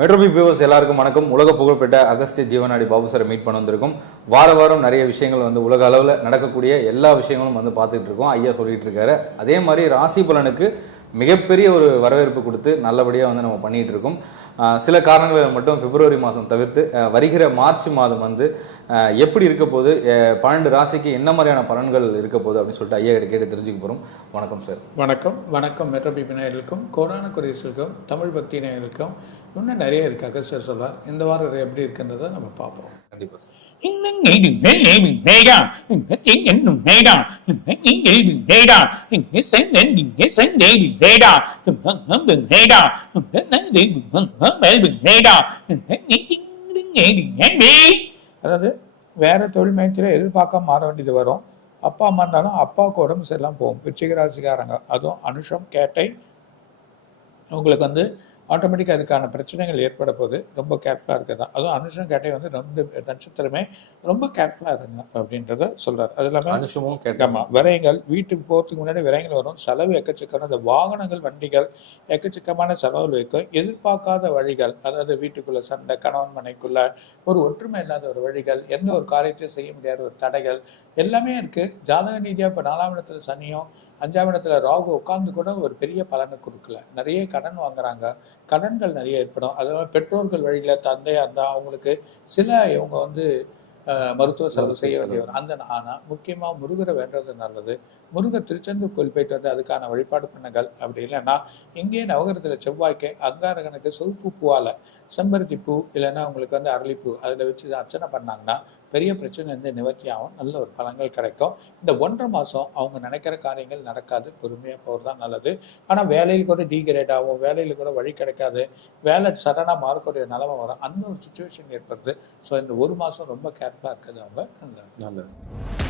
மெட்ரோபி viewers எல்லாருக்கும் வணக்கம். உலக புகழ்பெற்ற அகஸ்திய ஜீவனாடி பாபு சாரை மீட் பண்ண வந்திருக்கும். வார வாரம் நிறைய விஷயங்கள் வந்து உலக அளவில் நடக்கக்கூடிய எல்லா விஷயங்களும் வந்து பார்த்துட்டு இருக்கோம். ஐயா சொல்லிட்டு இருக்காரு. அதே மாதிரி ராசி பலனுக்கு மிகப்பெரிய ஒரு வரவேற்பு கொடுத்து நல்லபடியாக வந்து நம்ம பண்ணிகிட்டு இருக்கோம். சில காரணங்களை மட்டும் பிப்ரவரி மாதம் தவிர்த்து வருகிற மார்ச் மாதம் வந்து எப்படி இருக்க போது பன்னெண்டு ராசிக்கு என்ன மாதிரியான பலன்கள் இருக்க போகுது அப்படின்னு சொல்லிட்டு ஐயா கிட்ட கேட்டு தெரிஞ்சுக்க போகிறோம் வணக்கம் சார். வணக்கம். வணக்கம். மெட்ரோபிபி நேயர்களுக்கும் கொரோனா குரேசருக்கும் தமிழ் பக்தி நேயர்களுக்கும் இன்னும் நிறைய இருக்குது அகஸ்டர் சொல்லார் இந்த வாரம் எப்படி இருக்குன்றதை நம்ம பார்ப்போம். அதாவது வேற தொழில் முயற்சியில் எதிர்பார்க்காம மாற வேண்டியது வரும். அப்பா அம்மா இருந்தாலும் அப்பாவுக்கு உடம்பு சரியில்லாம போகும். விருச்சிகராசிக்காரங்க அதுவும் அனுஷம் கேட்டை. உங்களுக்கு வந்து ஆட்டோமேட்டிக்காக அதுக்கான பிரச்சனைகள் ஏற்பட போது ரொம்ப கேர்ஃபுல்லாக இருக்கிறது தான். அதுவும் அனுஷம் கேட்டை வந்து ரெண்டு நட்சத்திரமே ரொம்ப கேர்ஃபுல்லாக இருங்க அப்படின்றத சொல்றாரு. அது இல்லாமல் அனுஷமும் கேட்டோம் ஆமா விரயங்கள் வீட்டுக்கு போகிறதுக்கு முன்னாடி விரயங்கள் வரும். செலவு எக்கச்சக்கம் இந்த வாகனங்கள் வண்டிகள் எக்கச்சக்கமான செலவுகள் இருக்கும். எதிர்பார்க்காத வழிகள் அதாவது வீட்டுக்குள்ள சண்டை கணவன் மனைக்குள்ள ஒரு ஒற்றுமை இல்லாத ஒரு வழிகள் எந்த ஒரு காரியத்தையும் செய்ய முடியாத ஒரு தடைகள் எல்லாமே இருக்கு. ஜாதக ரீதியா இப்போ நாலாம் இடத்துல சனியும் அஞ்சாம் இடத்துல ராகு உட்காந்து கூட ஒரு பெரிய பலனை கொடுக்கல. நிறைய கடன் வாங்குறாங்க. கடன்கள் நிறைய ஏற்படும். அதாவது பெற்றோர்கள் வழியில தந்தையாக இருந்தால் அவங்களுக்கு சில இவங்க வந்து மருத்துவ செலவு செய்ய. வேண்டிய வரும். அந்த ஆனா முக்கியமா முருகரை வேண்டது நல்லது. முருகர் திருச்செந்தூர் கோயில் போயிட்டு வந்து அதுக்கான வழிபாடு பண்ணுங்கள் அப்படி இல்லைன்னா இங்கேயே நவகிரகத்தில் செவ்வாய்க்கு அங்காரகனுக்கு சிவப்பு பூவால செம்பருத்தி பூ இல்லைன்னா உங்களுக்கு வந்து அரளிப்பூ அதில் வச்சு அர்ச்சனை பண்ணாங்கன்னா பெரிய பிரச்சனை வந்து நிவர்த்தி ஆகும் நல்ல ஒரு பலன்கள் கிடைக்கும். இந்த ஒன்றரை மாதம் அவங்க நினைக்கிற காரியங்கள் நடக்காது. பொறுமையாக போகிறது தான் நல்லது. ஆனால் வேலையில் கூட டீகிரேட் ஆகும். வேலையில் கூட வழி கிடைக்காது. வேலை சடனாக மாறக்கூடிய நிலைமை வரும். அந்த ஒரு சுச்சுவேஷன் ஏற்படுது. ஸோ இந்த ஒரு மாதம் ரொம்ப கேர்ஃபுல்லாக இருக்கிறது அவங்க நல்லது நல்லது